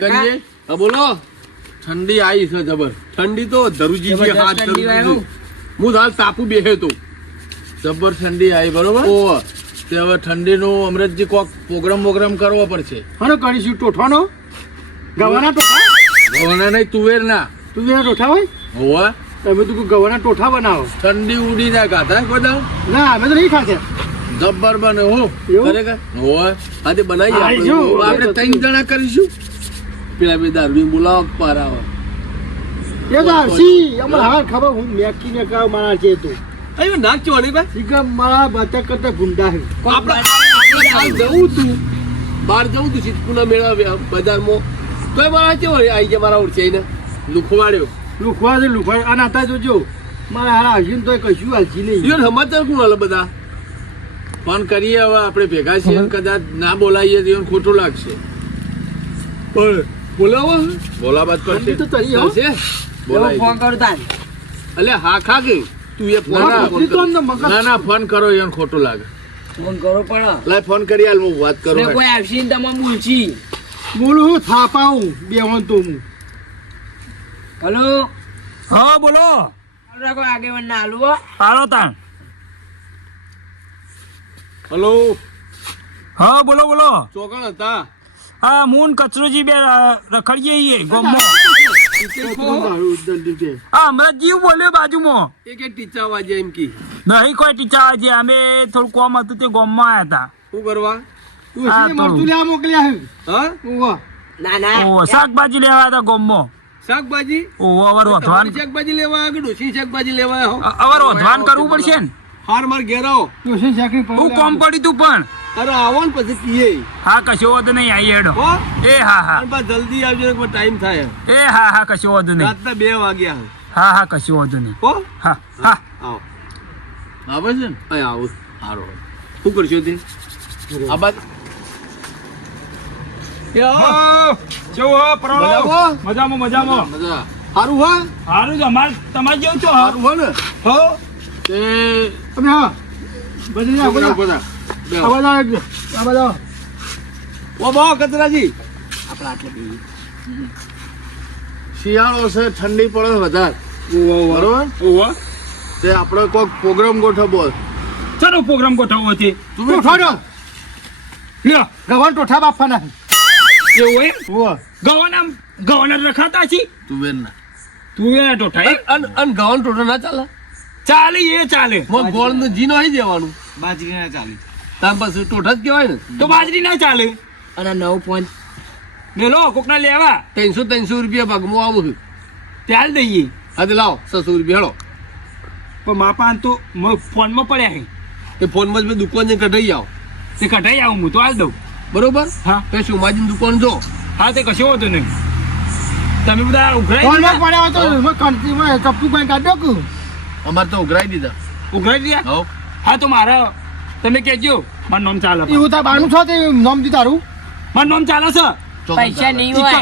હા બોલો. ઠંડી આવી છે જબર. ઠંડી તો ધરુજી હાથ હું હાલ તાપુ બેસે તો જબર ઠંડી આવી બરોબર. ઓ તે હવે ઠંડીનું અમૃતજી કોક પ્રોગ્રામ કરવો પડશે. હનો કરીશું ટોઠાનો ગવાના ટોઠા. ગવાના નહીં તુવેર ના ટોઠા હોય હોવા. તમે તો ગવાના ટોઠા બનાવો. ઠંડી ઉડી ના ખાતા બધા ના અમે તો નહીં ખાતે. જબ્બર બને હો ખરેખર હોવા. આજે બનાવી આપણે 3 જણા કરીશું. પેલા બે દારૂ બોલાવો પારાવો એ તો આવશી અમારે હાલ ખબર હું મેકીને કાવ મારા છે તો અయ్యో નાક ચોણી ભાઈ શીખા મારા બાતા કરતા ગુંડા છે. આપણે જવું તું બહાર જવું તું સિદ્ધપુરના મેળા બજારમાં તોય મારા કેવો આવી ગયા મારા ઓળખાઈને લુખવાડ્યો લુખવા અને હતા જોજો મારા હારા આવશે ને તોય કશું હાલશી નહીં. ઈવન સમાચાર કોણ હાલે બધા ફોન કરીએ હવે આપણે ભેગા છીએ કદાચ ના બોલાવીએ તો ઈવન ખોટું લાગશે. બોલાવો બોલાવા પડશે તો તરી હો બોલાવી ફોન કરું તાન એટલે હા ખા કે તું એ ફોન ના ફોન કરો ઈવન ખોટું લાગે. ફોન કરો પણ લાય ફોન કરી હાલ હું વાત કરું. કોઈ આવશે ને તમે બોલશી બોલું હું થાપાવું બેહો તો હું. હલો હા બોલો. રાખો આગેવાન ના હાલવો હાલો તાણ. હલો હા બોલો બોલો. ચોકણ હતા હા મૂન કચરોજી બે રખડીએ ઈએ ગોમમાં. હા અમરતજી બોલ્યો બાજુમાં. એક ટીચા વાજે એમ કી નહીં કોઈ ટીચા આજે અમે થોડું કોમ હતું તે ગોમમાં આવ્યા શું કરવા મરતું લેવા મોકલ્યા છે. હા ના ના હતા. ઓ શાકભાજી લેવા આવ્યા હતા ગોમમાં. શાકભાજી ઓ અવર વધવાન શાકભાજી લેવા આવ્યા કે ડોસી શાકભાજી લેવા આવ્યા અવર વધવાન કરવું પડશે ને. હાર માર ઘેર આવો. ડોશી ચાકરી હું કોમ પડી તું પણ. અરે આવો ને પછી પીએ હા કશો વાંધો નહીં આવી હેડો. હો એ હા હા અને પાછું જલ્દી આવજો ને ટાઈમ થાય. એ હા હા કશો વાંધો નહીં. રાતના 2 વાગ્યા હા હા કશો વાંધો નહીં. હો હા હા આવો આવે છે ને અહીં આવો સારો શું કરશો તે આ બાદ મજામાં મજામાં. મજા સારું હા સારું છે અમારે તમારે જેવું છો. સારું હો ને હો તે તમે હા બધી આ બધા બધા આ બધા આ બધા ઓ બા કચરાજી આપણે આટલે બી શિયાળો છે ઠંડી પડે વધારે બરોબર ઓવા તે આપણે કોઈક પ્રોગ્રામ ગોઠવો. ચાલો પ્રોગ્રામ ગોઠવવો છે. ટોઠાનો લ્યો ગવાન ટોઠા બાફવાના એવું એમ ઓવા ગવાના રખાતા છે. તુવેર ના તું એ ટોઠા એ અન ગવાન ટોટો ના ચાલે. ચાલે એ ચાલે. મગ ગોળ નું જી નો દેવાનું બાજરી ના ચાલી તાર પાસે ટોઠા જ કહેવાય ને. તો બાજરી ના ચાલે. અને 9 પોઈન્ટ મેલો કોકના લેવા 300 રૂપિયા ભાગમાં આવું છું. ત્યાર દઈએ. હા લાવો 600 રૂપિયા હેડો. પણ માપાન તો ફોનમાં પડ્યા છે. એ ફોનમાં જ મેં દુકાન જઈને કઢાઈ આવો તે કઢાઈ આવું હું તો હાલ દઉં. બરોબર. હા તો સુમાજીની દુકાન જો. હા તે કશો હોતો નહીં. તમે બધા ફોનમાં ઉઘરાઈ પડ્યા હોય તો એમાં કંટ્રીમાં ચપ્પુ પાઈ કાઢો કે અમારે તો ઉઘરાઈ દીધા. ઉઘરાઈ દીધા. હો હા તો મારા તમે કહેજો મારું નામ ચાલે. એવું તાર બાનું છો તે નામ દી તારું મારું નામ ચાલે છે. પૈસા નહીં હોય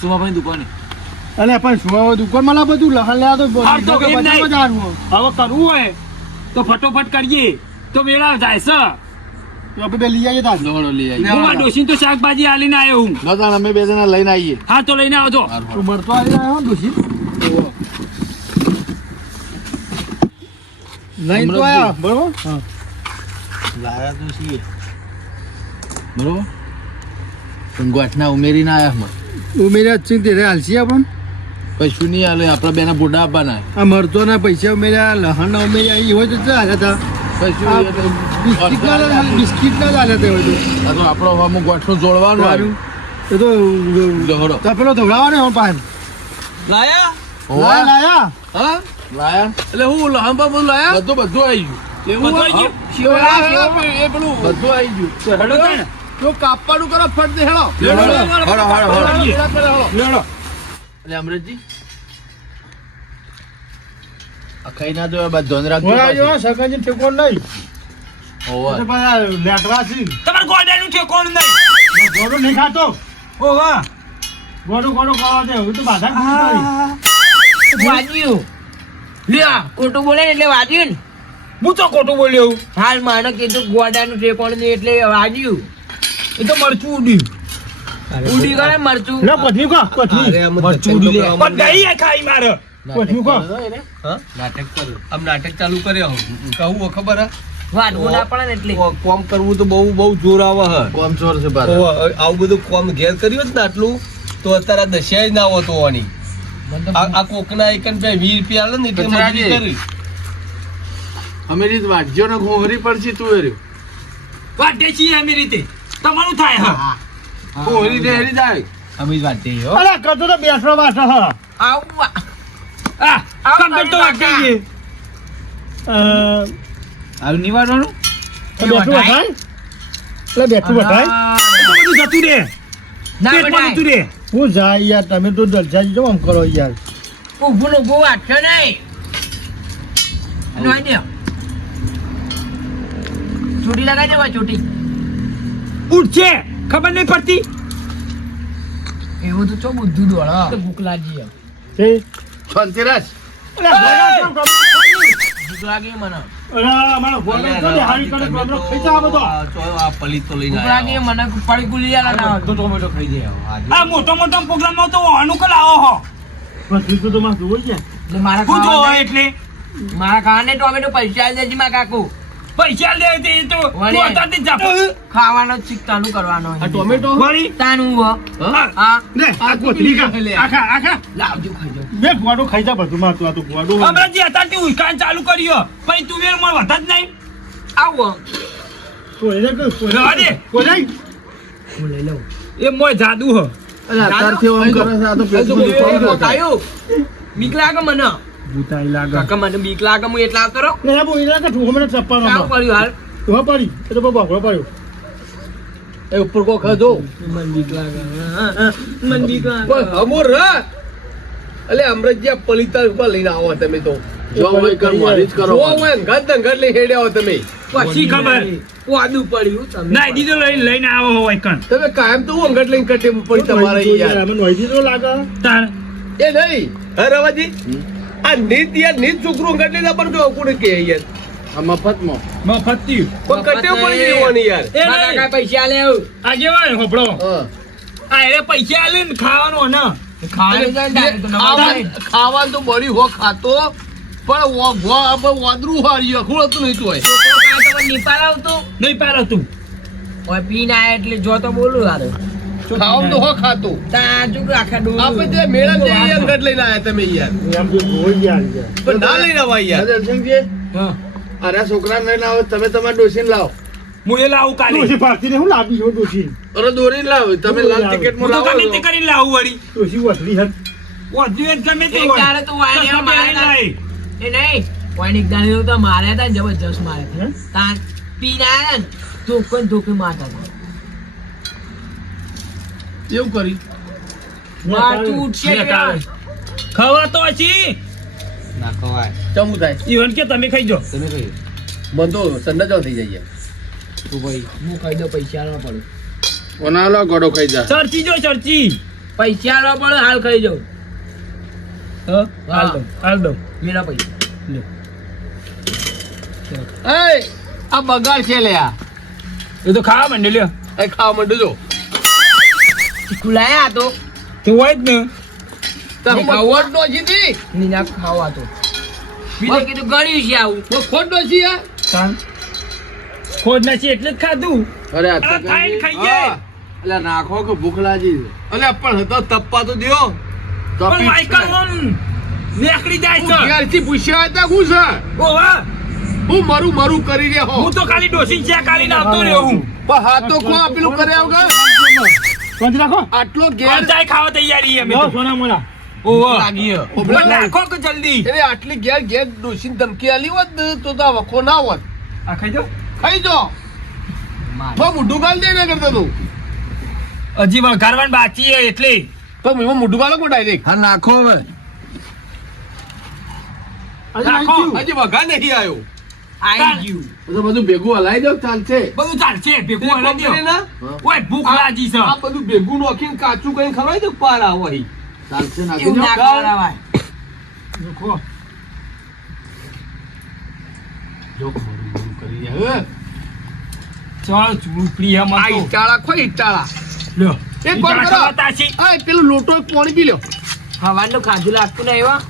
સુમાભાઈ દુકાને અલે પણ શું દુકાનમાં લા બધું લહણ લેવા તો હા, તો એમ નહીં. બજારનું હવે કરવું હોય તો ફટોફટ કરીએ તો વેળા જાય છે. આપણે બે લઈ આવીએ તાર દોડો લઈ આવી. હું આ ડોશીને તો શાકભાજી આલીને આવ્યો હું. દાદા અમે 2 જણા લઈને આવીએ. હા તો લઈને આવજો. તું મરતો આવી રહ્યો દોશી લઈને તો આયા બરોબર હા લાયા તો છીએ બરોબર પણ ગોઠના ઉમેરી ના આયા ઉમેર્યા જ છે તે હાલશી આપણ કશું નહીં હાલે. આપણા બેના બુડા આપવાના આ મરતો ના પૈસા ઉમેર્યા લહણ ના ઉમેર્યા એ હોય તો ચાલે હતા બિસ્કીટ ના ચાલે તે હોય આ તો આપણો અમુક ગોઠનું જોડવાનું સારું આવ્યું. એ તો દોડો પેલો ધવડાવવાનો હોય પાસે લાયા લાયા લાયા હા લાયા એટલે હું લહંબા બધું લાયા બધું આવી ગયું. બધું આવી ગયું? એ પેલું બધું આવી ગયું. હેડો તાણ. તો કાપવાનું કરો ફટ દે હેડો. લેડો. હેડો. લેડો. એટલે અમૃતજી આ ખાઈ ના જો બાદ ધોન રાખજો હોય પાછી. જો સગનજી ઠેકોણ નહીં હોવે. તો પાછા લેટવા છે તમારે ગોડાનું છે કોણ નહીં. ગોડો નહીં ખાતો ઓ વાહ. ગોડો ગોડો ખાવા દે હું તો બાધા કરી વાજ્યું લ્યા ખોટું બોલે ને એટલે વાજ્યું ને હું તો ખોટું બોલ્યો. હાલ માનો કીધું ગોડાનું ઠેકોણ નહીં એટલે વાજ્યું એ તો મરચું ઉડ્યું. ઉડી ગળે મરચું ના પથરી કો પથરી અરે આમ મરચું ધંધો ઉડી લે. કરવા પણ ગઈ એ ખાઈ મારે પથરી કો નાટક કર્યું આમ નાટક ચાલુ કર્યો કહું હો ખબર હે વાડવું ના પડે ને એટલે કોમ કરવું તો બહુ બહુ જોર આવે હે કોમ જોર છે આવું બધું કોમ ઘેર કર્યું હોત ને આટલું તો અત્યારે આ દશા જ ના હોતો આની આ કોકના એક ને 20 રૂપિયા આલે ને એટલે મજૂરી કરી અમે રીત વાડ્યો ને ઘોંઘરી પડશે તું એર્યો વાટે છીએ અમે રીતે તમારું થાય હા ઘોંઘરી ને હેરી જાય અમે જ વાડ્યે હો અલા કતો તો બેસવા વાસા હ આવું આ કમ્પ્લીટ તો વાટે છીએ આવું નિવાડવાનું બેઠું વખાય એટલે બેઠું વખાય તો બધું જતું રે ના પેટમાં જતું રે હું જાય યાર તમે તો જલસાજી જો આમ કરો યાર ઊભું ઊભું વાટશો નહીં નોઈ દે ચોટી લગાઈ દેવા ચોટી ઉઠશે ખબર નહીં પડતી એવું તો ચો બુદ્ધુ દોડો ભૂખ લાગી તે શાંતિરાજ ભૂખ લાગી મને અમારો ગોળો તો હારી કરે ગોળો ખીચા આ બધો આ પલી તો લઈને ભૂખ લાગી મને પડી ગુલી આલા ના તો ટોમેટો ખાઈ દે આ મોટો મોટો પ્રોગ્રામમાં તો અનુકૂળ આવો હો પથરી તો તમારે જોઈ છે એટલે મારા શું જોવો ખાવાને એટલે મારા ખાવાને ટોમેટો પૈસા આલી દેજી માં કાકુ પૈસા લે તે તો વળી. પોતાથી જાપ ખાવાનો ચીકતાનું કરવાનો આ ટોમેટો વળી તાનું હો હા હા લે આ કોથળી કા આખા આખા લાવજો ખાજો બે ગોળો ખાઈ જા બધું માં તો આ તો ગોળો હમણાં જે અત્યારથી ઉકાન ચાલુ કર્યો પછી તું વેર માં વધા જ નહીં આવો તો એને કે રવા દે. કોલાઈ હું લઈ લઉં એ મોય જાદુ હ અરે અત્યારથી ઓમ કરે છે આ તો પેટનું દુખાવું થાય. કાયું બીક લાગે મને ભૂતાઈ લાગે કાકા મને બીક લાગે હું એટલા આવતો રહો ને આ બોઈલા કે ઠુકો મને ચપ્પા કામ ના કર્યું હાલ તો પડી એ તો બાબા પડ્યો એ ઉપર કો ખાધો મને બીક લાગે મને બીક લાગે કોઈ હમુર ર અલે અમરજીયા પલિતા ઉપર લઈને આવો તમે તો જો હોય કર મારી જ કરો જો હોય અંગત અંગત લઈ હેડે આવો તમે પછી ખબર વાદું પડ્યું તમે ના દીધો લઈને આવો હોય કણ તમે કાયમ તો હું અંગત લઈને કટે પડી તમારે યાર મને નોઈ દીધો લાગે તાર એ નહીં હે રવાજી આ નીત યાર નીત છોકરો અંગત લઈને પણ જો કોણ કે યાર આ મફતમાં મફત થયું પણ કટે પડી જવાની યાર એ મારા નહીં. કાકા પૈસા લેવ આગેવાન હોપડો હા આ એને પૈસા આલે ને ખાવાનું ને ખાવાનું જાય ને તો નવા જાય. ખાવાનું તો બળી હો ખાતો પણ વાદરું હારી અખું હતું નહીં તું હોય છોકરો કાંઈ તમે નિપાલ આવતો નહીં પારો તું ઓય પીને આયા એટલે જો તો બોલું હારે ખાવાનું તો હો ખાતો તાજુ કે આખા ડોલું. આપણે જે મેળા જે અંગત લઈને આયા તમે યાર એમ જો જોઈ યાર પણ ના લઈને આવા યાર દર્શનજી હા અરે છોકરા લઈને આવો તમે તમારા ડોસીને લાવો હું એ લાવું કાલે ડોશી પાકતી ને હું લાવી છો ડોશી અરે દોરીને લાવો તમે લાલ ટિકિટ હું માં તો લાવો ગમે તે કરીને લાવું વળી ડોશી વસલી હત વધ્યું એ ગમે તે એક હોય દાડે તો વાયરે કશા માર્યા પહેરીને લાય. એ નહીં ઓયનિક દાડે તો માર્યા હતા ને જબરજસ્ત માર્યા હે? તાન પીને આયા ને ધોકે મારતા હતા એવું કરી મારતું ઉઠશે ને તારે. ખવાતો હશી ના ખવાય ચમુ થાય ઈવન કે તમે ખાઈ જાઓ તમે કહી મન તો સંડા જાવ થઈ જાય તું ભાઈ હું ખાઈ દઉં પૈસા આલવા પડે ઓનાલો ગોડો ખાઈ જા ચર્ચી જો ચર્ચી પૈસા આલવા પડે હાલ ખાઈ જાઉં હા હાલ દો મેરા પૈસા એ આ બગાડ છે લે આ એ તો ખાવા માંડે લ્યો એ ખાવા માંડો જો ખુલાયા તો તે હોય જ ને તમે ખાવટ નો જીતી નીના ખાવા તો બીજે કીધું ગળ્યું છે આવું તો ખોટ નો છી યાર તાન ખોદ નાખી એટલે જ ખાધું અરે આ અરે ખાઈને ખાઈએ. એટલે નાખો કે ભૂખ લાગી છે અલે પણ તો તપ્પા તો દ્યો પણ માઈકલ ઓમ નેકડી જાય છે ક્યારથી પૂછ્યા હતા હું છે ઓવા હું મારું કરી રહ્યા હો હું તો ખાલી ડોસી ચા કાઢીને આવતો રહ્યો હું પણ હાથ તો ખો પેલું કર્યા વગર કોણ રાખો આટલો ઘેર ચાય ખાવા તૈયારી અમે લો તો. સોના મોલા ઓવા લાગી પણ નાખો કે જલ્દી એટલે આટલી ઘેર ડોસીને ધમકી આલી હોત ને તો આ વખો ના હોત આ ખાઈ જો ખાઈ જો તો મુઢું ગાલ દે ના કરતો તું હજી વઘારવાનું બાકી છે એટલે તો એમાં મુઢું ગાલો કો ડાયરેક્ટ હા નાખો હવે નાખો. હજી વઘાર નહીં આવ્યો આઈ ગયું તો બધું ભેગું હલાઈ દો ચાલશે બધું ચાલશે ભેગું હલાઈ દ્યો. ના ઓય ભૂખ લાગી છે આ બધું ભેગું નોખીને કાચું કઈ ખવડાવી દો પાર આવો અહીં ચાલશે એવું ના કરાવાય દેખો જો મોરું કરી રહ્યા ચાલ ચૂપડી હે આ માં તો. ઈટાળા ખો ઈટાળા લ્યો એક કોણ કરો તાશી આ પેલું લોટો પાણી પી લ્યો હવાનું ખાધું લાગતું નહીં એવા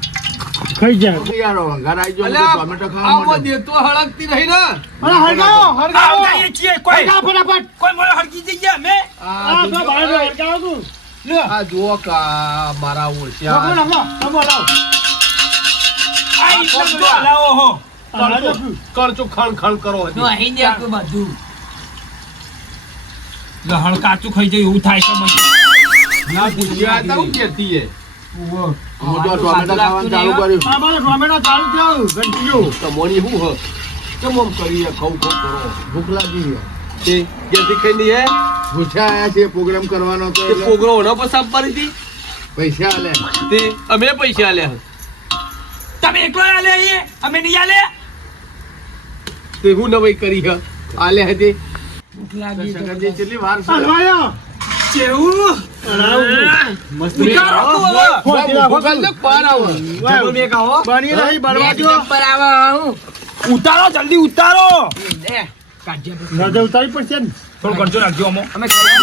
ખાઈ જાય યાર ઘર આવી જો અલ્યા, ટોમેટો આવો ખાવા માટે દેતો હળગતી રહી ને અરે હરગાવો હરગાવો આવ જઈએ છીએ કોઈ હરગાવો ફટાફટ કોઈ મોળો હરકી જઈએ અમે આ તો બહાર હરગાવો તું લ્યો આ જુઓ કા મારા લખો ઓળખ્યા લખો તમે લાવો આઈ સમજો લાવો હો કરચો ખણ ખણ કરો તો અહીં જ આપણું બધું લહણ કાચું ખાઈ જાય એવું થાય છે મને ના ભૂખ્યા હતા હું કહેતી હે હું જો ટોમેટો ખાવાનું ચાલુ કર્યું આ મારો ટોમેટો ચાલુ થયો ઘંટીયો તમોની હું હ કેમ આમ કરીએ ખવ ખવ કરો ભૂખ લાગી છે તે ગેતી ખાઈ હે પૂછ્યા આયા છે પ્રોગ્રામ કરવાનો તો તે એટલે પ્રોગ્રામ ઓનો પસાબ કરી હતી પૈસા આલે તે અમે પૈસા આલ્યા તમે એકલા આલે અહીં અમે નહીં આલે તે હું નવાઈ કરી હ આલ્યા હતી ભૂખ લાગી તો સગનજી કેટલી વાર છે હલવાયો કેવું મસ્ત ઉતારો તું હવે. ભૂખ લાગે પાર આવો ડબલ મેક આવો બની રહી બે બનવા દો નંબર આવે હું ઉતારો જલ્દી ઉતારો દે કાઢજે આપણે. નજર ઉતારી પડશે ને થોડું કરજો રાખજો અમો અમે ખાઈ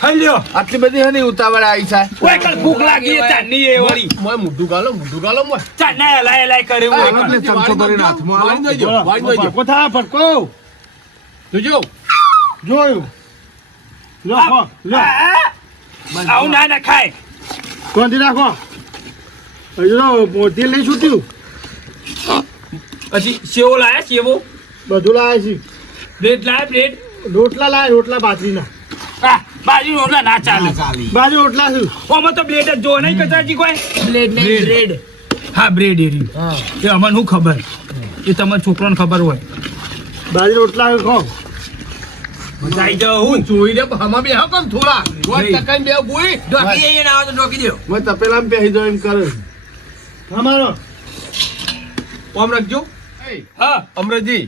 ખાઈ લ્યો આટલી બધી હની ઉતાવળ આવી છે ઓય કલ ભૂખ લાગી એ ચાંદની એ વળી મોય મુઢું ગાલો મોય ચાંદના એલાય એલાય કરે એવું એટલે ચમચો ભરીને હાથમાં આલો. વાળી દઈજો વાળી દઈજો ભટકો થા ભટકો જોજો જોયું લો ખો લો આવું ના ના ખાય કોંધી રાખો હજુ તો મોતી લઈ છૂટ્યું પછી સેવો લાયા સેવો બધું લાવે છે બ્રેડ લાયા બ્રેડ રોટલા લાવે રોટલા બાજરીના બાજુ રોટલા ના ચાલે બાજુ રોટલા છે આમાં તો બ્રેડ જ જો નહીં કચાજી કોઈ બ્લેડ નહીં બ્રેડ હા બ્રેડ એરી હા એ અમને શું ખબર એ તમારા છોકરાને ખબર હોય બાજરી રોટલા છે ખો જાય જાઉં હું જોઈ રે હમા બે હા કેમ થોડા રોજ ટકાઈ બે બોઈ ડોકી જઈએ ના આવે તો ડોકી દો મેં તપેલામાં બેસી દો એમ કરે અમારો ઓમ રાખજો હા અમરજી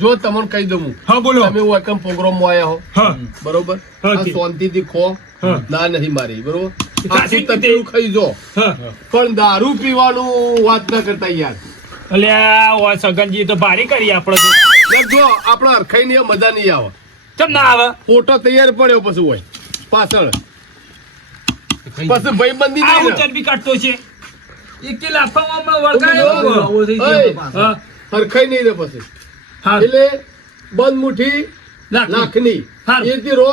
જો તમને કહી દઉં હું. હા બોલો તમે વેલકમ પ્રોગ્રામમાં આયા હો હા બરોબર હા, આ જી. શાંતિથી ખો હા. ના નહીં મારી બરોબર સાચી આખું રીતે. તપેલું ખાઈ જો હા પણ દારૂ પીવાનું વાત ના કરતા યાર અલ્યા ઓય સગનજી તો ભારી કરી આપણે તો યાર જો આપણા હરખાઈ ની મજા નહીં આવે ચમ ના આવે ફોટો તૈયાર પડ્યો પછી હોય પાછળ પછી ભાઈબંધી આ નહીં ને. ઉચર બી કાઢતો છે એક લાફામાં હમણાં વળગાડ્યો. ઓય, હરખાઈ નહીં રે પછી હા એટલે બંધ મુઠ્ઠી લાખની હારું. એથી રો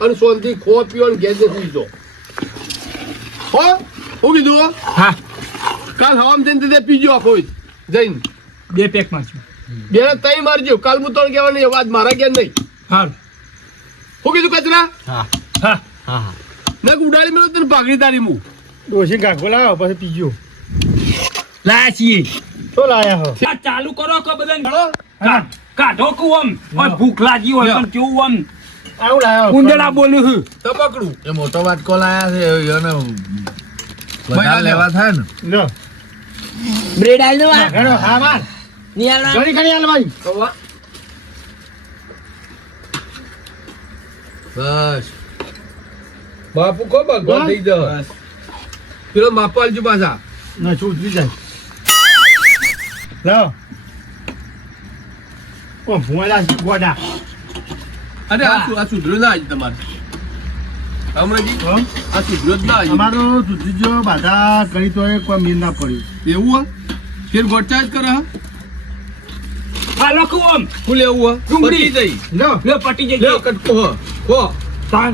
અને શાંતિ ખો પીઓ અને ઘેર જઈ સુઈ જો હો હું કીધું હો? હા કાલ હવામ જઈને તે પીજો આખો જઈને 2 પેક માં છું બે તઈ મારજો કાલ હું તને કહેવા નહીં વાત મારા ઘેર નહીં હા હું કીધું કચરા હા ને ઉડાડી મેળો તને ભાગડી તારી હું ડોસી ગાંઠો લાવો પછી પીજો લાયા છીએ તો લાયા હો આ ચાલુ કરો કે બધા કાઢો કુ આમ ઓય ભૂખ લાગી હોય પણ કેવું આમ આવું લાયો કુંડળા બોલ્યું હું તબકડું એ મોટો વાટકો લાયા છે એને ભાઈ, વધારે લેવા થાય ને લો બ્રેડ આલ દો આ. ઘણો હા માર નહીં આલવા? ઘણી ઘણી હાલ ભાઈ બસ બાપુ કો ભગવાન થઈ જાય પેલો માપો આલજો પાછા ના શું ઉતરી જાય લાવો ઓ ભુવાલા ગોડા અરે આ સુધર્યો ના આજે તમારે અમરજી હમ? આ સુધર્યો જ ના આજે અમારો સુધીજો બાધા કરી તો કોઈ મીર ના પડ્યું એવું હા ફેર ગોટા જ કરે હા હા લખું આમ શું લેવું હા ડુંગળી. પતી જઈ લો લે પટી જઈ લે કટકો હા હો તાન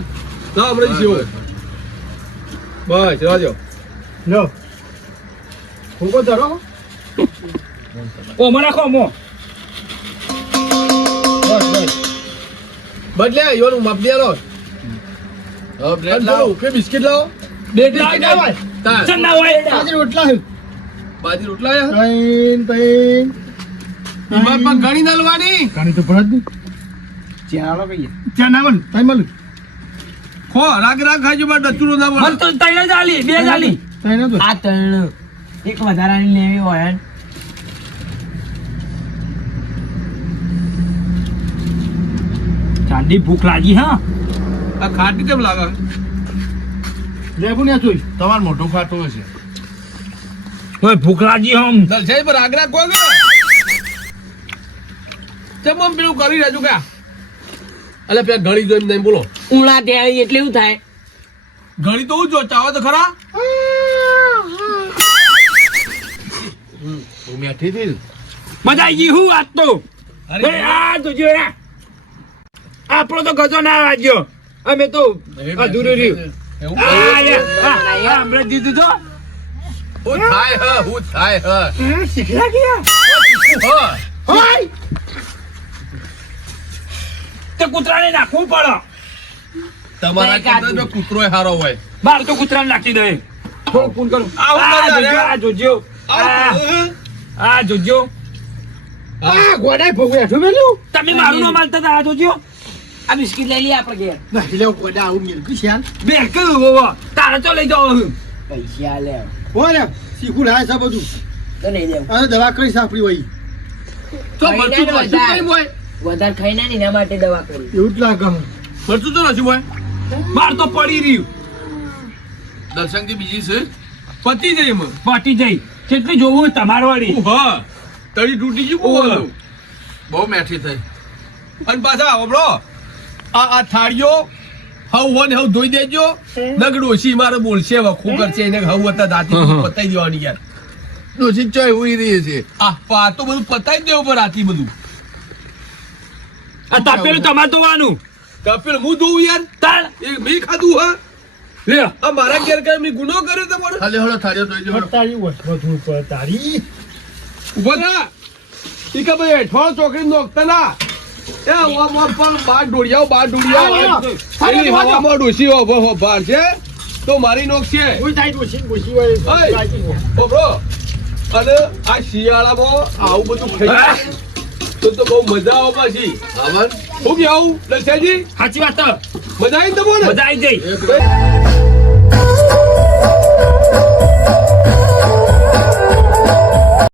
ના અમરજી સેવો બસ રાજો લો હું કો ધરો ઓ મને રાખો મો બસ બસ બદલે યોનું માપ દે લો હવે બ્રેડ અને લાવો પેલું કે બિસ્કિટ લાવો બેટ લાવ ના ભાઈ તાર ચમ ના હોય બાજરી રોટલા છે બાજી રોટલા આયા તૈન તૈન ઈમાન પણ ઘણી નાલવાની કાણી તો ભરત નહીં ચાલો કહીએ ત્યાં ના મન તઈ મલ ખો રાગ રાગ ખાજો બા ડચુરો ના મન બોલ તો તૈણ જ આલી 2 જ આલી તઈ નતો આ ત્રણ એક વધારાની લેવી હોય ને. ચાંદી ભૂખ લાગી હા આ ખાટી કેમ લાગે લેબુ ને જોઈ તમારે મોટું ખાટું હશે ઓય ભૂખ લાગી હમ દલસાઈ પર રાગ રાગ કોઈ ગયો ચમ આમ પેલું કરી રાજો કે અલે પેલા ઘડી જોઈને નહીં બોલો ઉણા ત્યાં એટલે એવું થાય ઘડી તો હું જો ચાવો તો ખરા હું મેઠી થી ને. મજા આવી ગઈ હું આજ તો એ આ તો જો એ. આપણો તો ગજો ના વાગ્યો અમે તો અધૂરું રહ્યું એવું આ યા, આ હમણાં દીધું તો હું થાય હ શીખલા ગયા હ તે કૂતરાને નાખવું પડે તમારા કરતા જો કૂતરોય હારો હોય બાર તો કૂતરાને નાખી દે ફોન કરું આ જોજો આ જોજો આ ગોડાય ભોગવે હેઠું મેલ્યું તમે મારું નામ માનતા હતા આ જોજો આ બિસ્કિટ લઈ લઈએ આપણે ઘેર નહીં લેવું ગોડા આવું મેલ્યું છે બે કયું બાબા તારે તો લઈ જાઓ હું પૈસા લે ઓરે શીખું લાય છે બધું તો નહીં લેવું અને દવા કરી આપણી વહી તો મરચું તો નથી કઈ મોય વધારે ખાઈ ના ને એના માટે દવા કરી એવું જ લાગે મરચું તો નથી મોય બાર તો પડી રહ્યું દર્શનથી બીજી છે પતી જાય એમાં પાટી જઈ કેટલી જોવું તમાર વાળી હા તળી તૂટી ગયું બોલો બહુ મેઠી થઈ અને પાછા આપણો આ થાળીઓ હવ હોને હવ ધોઈ દેજો નગડોશી મારે બોલશે વખું કરશે એને હવ હતા દાતી પતાઈ દેવાની યાર ડોશી ચોય હોઈ રહી છે આ તો બધું પતાઈ જ દેવું પર રાતી બધું આ તાપેલું તમારે ધોવાનું કપિલ હું ધોવું યાર તાર એ મેં ખાધું હા લે આ મારા ઘેર કઈ મેં ગુનો કર્યો તમારો હાલે હળો થાળીઓ ધોઈ જો તારી વધુ પર તારી ઉભો થા ઈ કે ભાઈ હેઠવાળ ચોકડી નોખતા ના એ ઓમ પણ બાર ડોડિયાઓ એની હવામાં ડોસી હો ભાર છે તો મારી નોખ છે કોઈ થાય ગોસી હોય ઓ બ્રો અને આ શિયાળામાં આવું બધું ખાઈ તો બહુ મજા આવે પાછી હું કે આવું લક્ષાજી સાચી વાત મજા આવી તમને મજા આવી જઈ